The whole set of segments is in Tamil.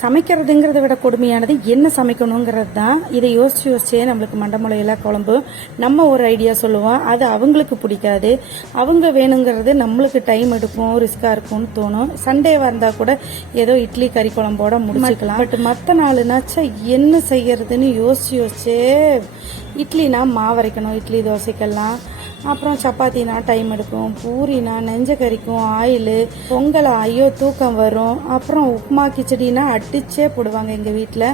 சமைக்கிறதுங்கிறத விட கொடுமையானது என்ன சமைக்கணுங்கிறது தான். இதை யோசிச்சே நம்மளுக்கு மண்டமுளையில குழம்பு நம்ம ஒரு ஐடியா சொல்லுவோம், அது அவங்களுக்கு பிடிக்காது. அவங்க வேணுங்கிறது நம்மளுக்கு டைம் எடுக்கும், ரிஸ்கா இருக்கும்னு தோணும். சண்டேவா இருந்தா கூட ஏதோ இட்லி கறி குழம்போட முடிச்சுக்கலாம். பட் மற்ற நாளுனாச்சா என்ன செய்யறதுன்னு யோசிச்சே இட்லினா மாவரைக்கணும், இட்லி தோசைக்கெல்லாம். அப்புறம் சப்பாத்தினா டைம் எடுக்கும், பூரினா நெஞ்ச கறிக்கும், ஆயிலு, பொங்கல் ஐயோ தூக்கம் வரும். அப்புறம் உப்புமா கிச்சடினா அடிச்சே போடுவாங்க எங்க வீட்டுல.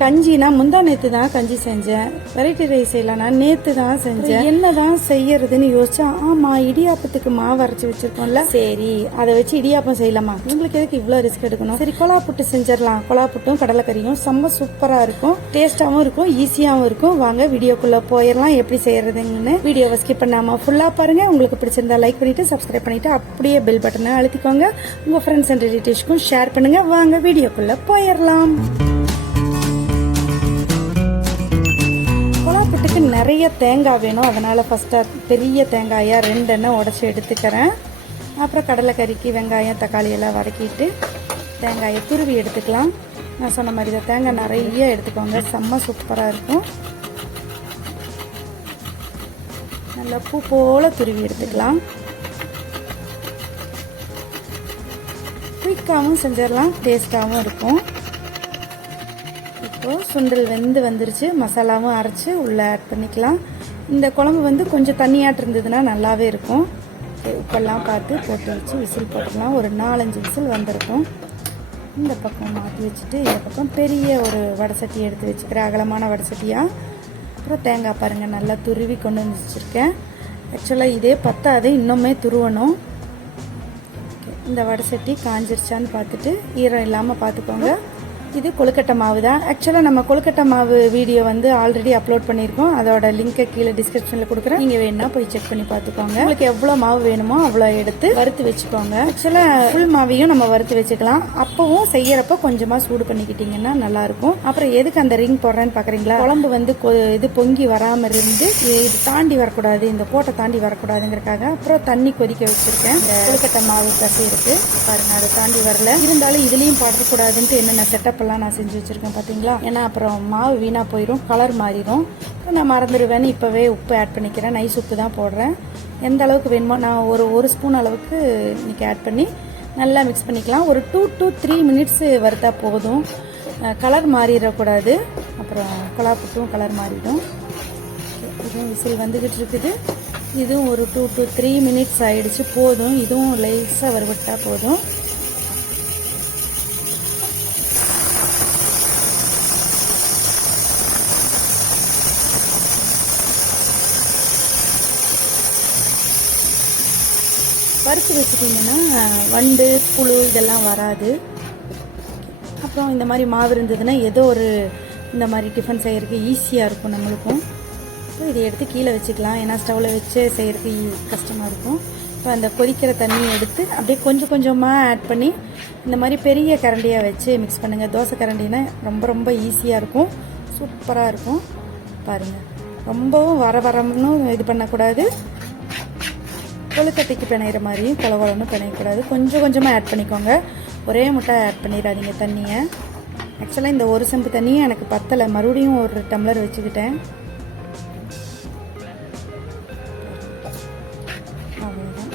கஞ்சினா முந்தா நேத்து தான் கஞ்சி செஞ்சேன், வெரைட்டி ரைஸ் செய்யலாம் நேத்து தான் செஞ்சேன். என்னதான் செய்யறதுன்னு யோசிச்சா, ஆமா இடியாப்பத்துக்கு மாவு அரைச்சு வச்சிருக்கோம்ல, சரி அதை வச்சு இடியாப்பம் செய்யலாமா, உங்களுக்கு எதுக்கு இவ்வளவு ரிஸ்க் எடுக்கணும், சரி கொலா புட்டு செஞ்சிடலாம். கொலா புட்டும் கடலைக்கறியும் செம்ம சூப்பரா இருக்கும், டேஸ்டாவும் இருக்கும், ஈஸியாவும் இருக்கும். வாங்க வீடியோக்குள்ள போயிடலாம். எப்படி செய்யறதுன்னு வீடியோவை ஸ்கிப் பண்ணாம ஃபுல்லா பாருங்க. உங்களுக்கு பிடிச்சிருந்தா லைக் பண்ணிட்டு சப்ஸ்கிரைப் பண்ணிட்டு அப்படியே பெல் பட்டனை அழுத்திக்கோங்க. உங்க ஃப்ரெண்ட்ஸ் அண்ட் ரிலேட்டிவ்ஸ்க்கும் ஷேர் பண்ணுங்க. வாங்க வீடியோக்குள்ள போயிடலாம். கொலாப்புட்டுக்கு நிறைய தேங்காய் வேணும், அதனால ஃபர்ஸ்டா பெரிய தேங்காயா 2 எண்ணெய் உடச்சி எடுத்துக்கிறேன். அப்புறம் கடலைக்கறிக்கு வெங்காயம் தக்காளி எல்லாம் வதக்கிட்டு தேங்காயை துருவி எடுத்துக்கலாம். நான் சொன்ன மாதிரி தான் தேங்காய் நிறைய எடுத்துக்கோங்க, செம்ம சூப்பரா இருக்கும். நல்லா பூ போல துருவி எடுத்துக்கலாம். குயிக்காகவும் செஞ்சிடலாம், டேஸ்டாகவும் இருக்கும். இப்போ சுண்டல் வெந்து வந்துருச்சு, மசாலாவும் அரைச்சு உள்ள ஆட் பண்ணிக்கலாம். இந்த குழம்பு கொஞ்சம் தண்ணியாட்டு இருந்ததுன்னா நல்லாவே இருக்கும். உப்பெல்லாம் பார்த்து போட்டு வச்சு விசில் போட்டுக்கலாம். ஒரு 4-5 விசில் வந்திருக்கும். இந்த பக்கம் மாற்றி வச்சுட்டு இந்த பக்கம் பெரிய ஒரு வடை சட்டி எடுத்து வச்சுக்கிறேன், அகலமான வடை சட்டியாக. அப்புறம் தேங்காய் பாருங்கள் நல்லா துருவி கொண்டு வந்து வச்சுருக்கேன். ஆக்சுவலாக இதே பத்தாது, இன்னுமே துருவணும். இந்த வடை சட்டி காஞ்சிருச்சான்னு பார்த்துட்டு ஈரம் இல்லாமல் பார்த்துக்கோங்க. இது கொழுக்கட்டை மாவு தான். ஆக்சுவலாக நம்ம கொழுக்கட்டை மாவு வீடியோ ஆல்ரெடி அப்லோட் பண்ணியிருக்கோம், அதோட லிங்கை கீழே டிஸ்கிரிப்ஷனில் கொடுக்குறேன். நீங்கள் வேணும்னா போய் செக் பண்ணி பார்த்துக்கோங்க. உங்களுக்கு எவ்வளோ மாவு வேணுமோ அவ்வளோ எடுத்து வறுத்து வச்சுக்கோங்க. ஆக்சுவலாக ஃபுல் மாவையும் நம்ம வறுத்து வச்சுக்கலாம். அப்பவும் செய்யறப்ப கொஞ்சமாக சூடு பண்ணிக்கிட்டீங்கன்னா நல்லாயிருக்கும். அப்புறம் எதுக்கு அந்த ரிங் போடுறேன்னு பார்க்குறீங்களா, குழம்பு இது பொங்கி வராமல் இருந்து இது தாண்டி வரக்கூடாது, இந்த கோட்டை தாண்டி வரக்கூடாதுங்கிறக்காக. அப்புறம் தண்ணி கொதிக்க வச்சுருக்கேன். இந்த கொழுக்கட்டை மாவு கசி இருக்கு பாருங்க, அதை தாண்டி வரல. இருந்தாலும் இதுலேயும் படக்கூடாதுன்ட்டு என்னென்ன செட்டப் நான் செஞ்சு வச்சிருக்கேன் பாத்தீங்களா. ஏன்னா அப்புறம் மாவு வீணா போயிடும், கலர் மாறிடும். நான் மறந்துடுவேன்னு இப்பவே உப்பு ஆட் பண்ணிக்கிறேன். நைஸ் உப்பு தான் போடுறேன். எந்த அளவுக்கு வேணுமோ நான் ஒரு ஸ்பூன் அளவுக்கு இன்னைக்கு ஆட் பண்ணி நல்லா மிக்ஸ் பண்ணிக்கலாம். ஒரு 2 to 3 மினிட்ஸ் வறுத்தா போதும், கலர் மாறிடக்கூடாது. அப்புறம் கொலா புட்டும் கலர் மாறிடும். இதுவும் விசில் வந்துகிட்டு இருக்குது. இதுவும் ஒரு 2 to 3 மினிட்ஸ் ஆயிடுச்சு, போதும். இதுவும் லேசாக வறுவிட்டா போதும். வறுத்து வச்சுட்டிங்கன்னா வண்டு புழு இதெல்லாம் வராது. அப்புறம் இந்த மாதிரி மாவு இருந்ததுன்னா ஏதோ ஒரு இந்த மாதிரி டிஃபன் செய்யறதுக்கு ஈஸியாக இருக்கும் நம்மளுக்கும். ஸோ இதை எடுத்து கீழே வச்சுக்கலாம், ஏன்னா ஸ்டவ்வில் வச்சு செய்யறதுக்கு கஷ்டமாக இருக்கும். இப்போ அந்த கொதிக்கிற தண்ணியை எடுத்து அப்படியே கொஞ்சம் கொஞ்சமாக ஆட் பண்ணி இந்த மாதிரி பெரிய கரண்டியாக வச்சு மிக்ஸ் பண்ணுங்கள். தோசை கரண்டினா ரொம்ப ரொம்ப ஈஸியாக இருக்கும், சூப்பராக இருக்கும். பாருங்கள், ரொம்பவும் வரம்னு இது பண்ணக்கூடாது, கொழுக்கட்டைக்கு பிணையிற மாதிரியும் கொலவளன்னு பிணையக்கூடாது. கொஞ்சம் கொஞ்சமாக ஆட் பண்ணிக்கோங்க, ஒரே முட்டை ஆட் பண்ணிடாதீங்க தண்ணியை. ஆக்சுவலாக இந்த ஒரு செம்பு தண்ணியை எனக்கு பத்தலை, மறுபடியும் ஒரு டம்ளர் வச்சுக்கிட்டேன். அவ்வளோதான்,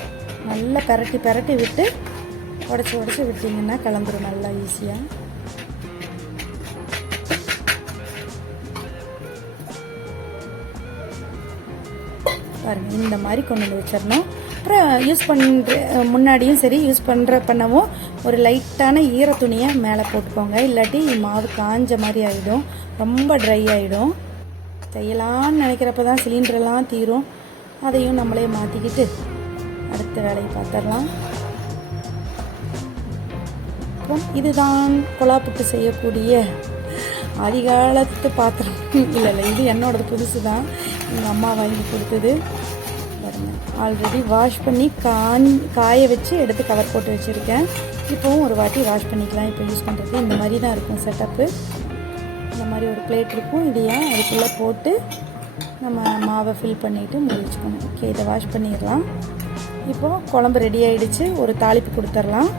நல்லா பரட்டி விட்டு உடச்சி விட்டிங்கன்னா கலந்துரும் நல்லா ஈஸியாக. பாருங்கள், இந்த மாதிரி கொண்டு வந்து வச்சிடணும். அப்புறம் யூஸ் பண்ணுற முன்னாடியும் சரி, யூஸ் பண்ணவும் ஒரு லைட்டான ஈர துணியை மேலே போட்டுக்கோங்க, இல்லாட்டி மாவு காஞ்ச மாதிரி ஆகிடும், ரொம்ப ட்ரை ஆகிடும். செய்யலான்னு நினைக்கிறப்ப தான் சிலிண்டரெல்லாம் தீரும், அதையும் நம்மளே மாற்றிக்கிட்டு அடுத்த வேலையை பார்த்துடலாம். அப்புறம் இதுதான் கொலா புட்டு செய்யக்கூடிய அதிகாலத்து பாத்திரம். இல்லை இது என்னோடது புதுசு தான், எங்கள் அம்மா வாங்கி கொடுத்தது. பாருங்கள், ஆல்ரெடி வாஷ் பண்ணி காய வச்சு எடுத்து கவர் போட்டு வச்சுருக்கேன். இப்போவும் ஒரு வாட்டி வாஷ் பண்ணிக்கலாம். இப்போ யூஸ் பண்ணுறது இந்த மாதிரி தான் இருக்கும் செட்டப்பு. இந்த மாதிரி ஒரு பிளேட் இருக்கும், இதையா அதுக்குள்ளே போட்டு நம்ம மாவை ஃபில் பண்ணிவிட்டு மூடி வச்சுக்கணும். ஓகே, இதை வாஷ் பண்ணிடலாம். இப்போது குழம்பு ரெடி ஆகிடுச்சு, ஒரு தாளிப்பு கொடுத்துடலாம்.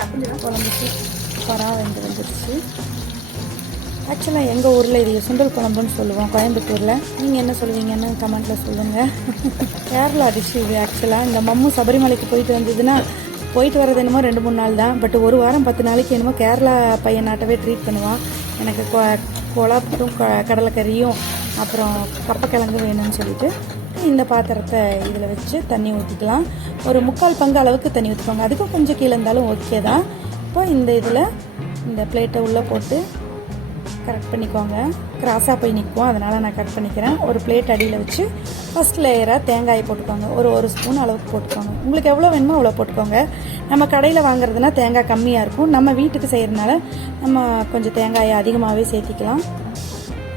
குழம்பு சூப்பராக வந்துருச்சு. ஆக்சுவலாக எங்கள் ஊரில் இது சுண்டல் குழம்புன்னு சொல்லுவோம், கோயம்புத்தூரில். நீங்கள் என்ன சொல்லுவீங்கன்னு கமெண்ட்டில் சொல்லுங்கள். கேரளா டிஷ் இது. ஆக்சுவலாக இந்த மம்மு சபரிமலைக்கு போயிட்டு வந்ததுன்னா போயிட்டு வர்றது என்னமோ 2-3 நாள் தான். பட் ஒரு வாரம் 10 நாளைக்கு என்னமோ கேரளா பையனாட்டவே ட்ரீட் பண்ணுவான். எனக்கு கொலாப்புட்டும் கடலைக்கறியும் அப்புறம் கப்பக்கிழங்கு வேணும்னு சொல்லிட்டு இந்த பாத்திரத்தை இதில் வச்சு தண்ணி ஊற்றிக்கலாம். ஒரு 3/4 பங்கு அளவுக்கு தண்ணி ஊற்றிக்கோங்க. அதுக்கும் கொஞ்சம் கீழே இருந்தாலும் ஓகே தான். இப்போ இந்த இதில் இந்த பிளேட்டை உள்ளே போட்டு கரெக்ட் பண்ணிக்கோங்க. கிராஸாக போய் நிற்கும், அதனால் நான் கட் பண்ணிக்கிறேன். ஒரு பிளேட் அடியில் வச்சு ஃபஸ்ட் லேயராக தேங்காயை போட்டுக்கோங்க. ஒரு ஸ்பூன் அளவுக்கு போட்டுக்கோங்க. உங்களுக்கு எவ்வளோ வேணுமோ அவ்வளோ போட்டுக்கோங்க. நம்ம கடையில் வாங்குறதுனா தேங்காய் கம்மியாக இருக்கும். நம்ம வீட்டுக்கு செய்கிறதுனால நம்ம கொஞ்சம் தேங்காயை அதிகமாகவே சேர்த்திக்கலாம்.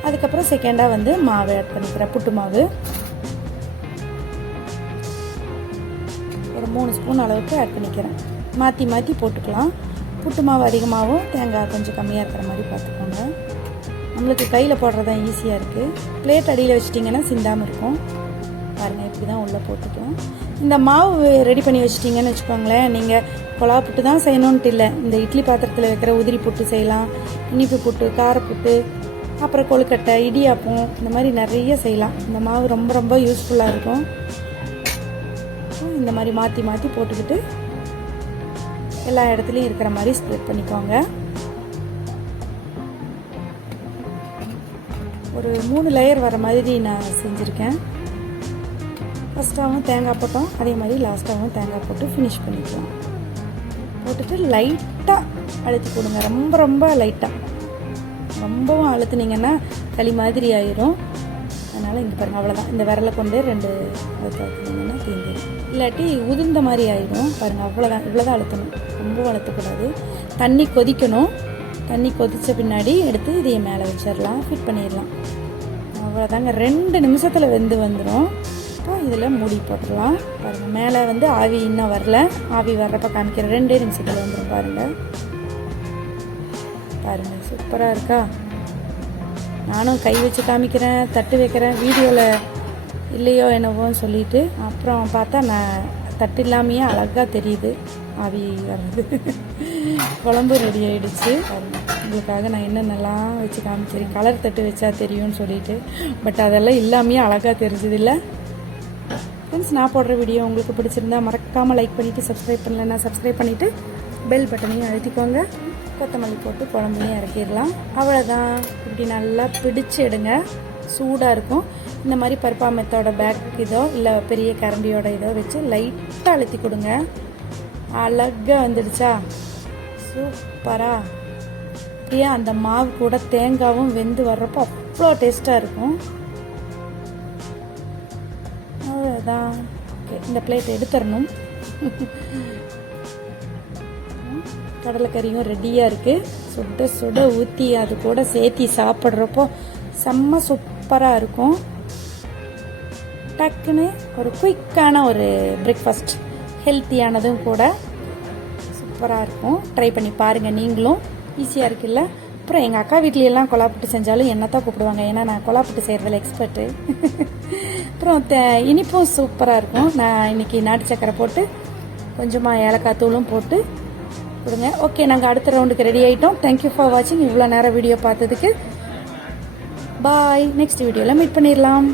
அதுக்கப்புறம் செகண்டாக வந்து மாவு ஆட் பண்ணிக்கிறேன். புட்டு மாவு ஒரு 3 ஸ்பூன் அளவுக்கு ஆட் பண்ணிக்கிறேன். மாற்றி மாற்றி போட்டுக்கலாம். புட்டு மாவு அதிகமாகவும் தேங்காய் கொஞ்சம் கம்மியாக இருக்கிற மாதிரி பார்த்துக்கோங்க. நம்மளுக்கு கையில் போடுறது தான் ஈஸியாக இருக்குது. பிளேட் அடியில் வச்சிட்டிங்கன்னா சிந்தாமல் இருக்கும். பாருங்கள், இப்படி தான் உள்ளே போட்டுக்கலாம். இந்த மாவு ரெடி பண்ணி வச்சிட்டிங்கன்னு வச்சுக்கோங்களேன், நீங்கள் கொலா புட்டு தான் செய்யணுன்ட்டு இல்லை. இந்த இட்லி பாத்திரத்தில் வைக்கிற உதிரி புட்டு செய்யலாம், இனிப்பு புட்டு, காரப்புட்டு, அப்புறம் கொழுக்கட்டை, இடியாப்பம், இந்த மாதிரி நிறைய செய்யலாம். இந்த மாவு ரொம்ப ரொம்ப யூஸ்ஃபுல்லாக இருக்கும். இந்த மாதிரி மாற்றி மாற்றி போட்டுக்கிட்டு எல்லா இடத்துலையும் இருக்கிற மாதிரி ஸ்ப்ரெட் பண்ணிக்கோங்க. ஒரு 3 லேயர் வர மாதிரி நான் செஞ்சுருக்கேன். ஃபஸ்ட்டாகவும் தேங்காய் போட்டோம், அதே மாதிரி லாஸ்ட்டாகவும் தேங்காய் போட்டு ஃபினிஷ் பண்ணிக்கலாம். போட்டுட்டு லைட்டாக அழுத்தி போடுங்க. ரொம்ப ரொம்ப லைட்டாக, ரொம்பவும் அழுத்துனீங்கன்னா களி மாதிரி ஆயிரும். அதனால் இங்கே பாருங்கள், அவ்வளோதான். இந்த விரலை கொண்டு 2 அழுத்தினீங்கன்னா தீந்துடும். இல்லாட்டி உதிர்ந்த மாதிரி ஆயிடும். பாருங்கள், அவ்வளோதான். இவ்வளோதான் அழுத்தணும், ரொம்ப அழுத்தக்கூடாது. தண்ணி கொதிக்கணும். தண்ணி கொதித்த பின்னாடி எடுத்து இதையை மேலே வச்சிடலாம், ஃபிட் பண்ணிடலாம். அவ்வளோதாங்க. 2 நிமிஷத்தில் வெந்து வந்துடும். இப்போ இதில் மூடி போட்டுடலாம். பாருங்கள், மேலே வந்து ஆவி இன்னும் வரல. ஆவி வர்றப்ப காமிக்கிற 2 நிமிஷத்தில் வந்துடும். பாருங்கள் பாருங்கள், சூப்பராக இருக்கா? நானும் கை வச்சு காமிக்கிறேன், தட்டு வைக்கிறேன், வீடியோவில் இல்லையோ என்னவோன்னு சொல்லிட்டு அப்புறம் பார்த்தா நான் தட்டு இல்லாமையே அழகாக தெரியுது ஆவி வர்றது. குழம்பு ரெடி ஆகிடுச்சு. உங்களுக்காக நான் என்னென்னலாம் வச்சு காமிச்சிருக்கேன். கலர் தட்டு வச்சா தெரியும்னு சொல்லிட்டு, பட் அதெல்லாம் இல்லாமையே அழகாக தெரிஞ்சது இல்லை. ஃப்ரெண்ட்ஸ், நான் போடுற வீடியோ உங்களுக்கு பிடிச்சிருந்தா மறக்காமல் லைக் பண்ணிவிட்டு, சப்ஸ்கிரைப் பண்ணலைன்னா சப்ஸ்கிரைப் பண்ணிவிட்டு பெல் பட்டனையும் அழுத்திக்கோங்க. கொத்தமல்லி போட்டு குழம்பையும் இறக்கிடலாம். அவ்வளோதான். இப்படி நல்லா பிடிச்சி எடுங்க, சூடாக இருக்கும். இந்த மாதிரி பருப்பா மெத்தோட பேக் இதோ இல்லை பெரிய கரண்டியோட இதோ வச்சு லைட்டாக அழுத்தி கொடுங்க. அழகாக வந்துடுச்சா? சூப்பராக. அப்படியே அந்த மாவு கூட தேங்காவும் வெந்து வர்றப்போ அவ்வளோ டேஸ்ட்டாக இருக்கும். அவ்வளோதான். ஓகே, இந்த பிளேட் எடுத்துடணும். கடலைக்கறியும் ரெடியாக இருக்குது. சுட சுட ஊற்றி அது கூட சேர்த்தி சாப்பிட்றப்போ செம்ம சூப்பராக இருக்கும். டக்குன்னு ஒரு குயிக்கான ஒரு பிரேக்ஃபாஸ்ட், ஹெல்த்தியானதும் கூட சூப்பராக இருக்கும். ட்ரை பண்ணி பாருங்கள் நீங்களும். ஈஸியாக இருக்குல்ல? அப்புறம் எங்கள் அக்கா வீட்லையெல்லாம் கொலாப்புட்டு செஞ்சாலும் என்ன தான் கூப்பிடுவாங்க, ஏன்னா நான் கொலாப்புட்டு செய்கிறதுல எக்ஸ்பர்ட்டு. அப்புறம் இனிப்பும் சூப்பராக இருக்கும். நான் இன்றைக்கி நாட்டு சக்கரை போட்டு கொஞ்சமாக ஏலக்காய் தூளும் போட்டு கொடுங்க. ஓகே, நாங்கள் அடுத்த ரவுண்டுக்கு ரெடி ஆகிட்டோம். தேங்க்யூ ஃபார் வாட்சிங். இவ்வளோ நேரம் வீடியோ பார்த்ததுக்கு. பாய். நெக்ஸ்ட் வீடியோவில் மீட் பண்ணிடலாம்.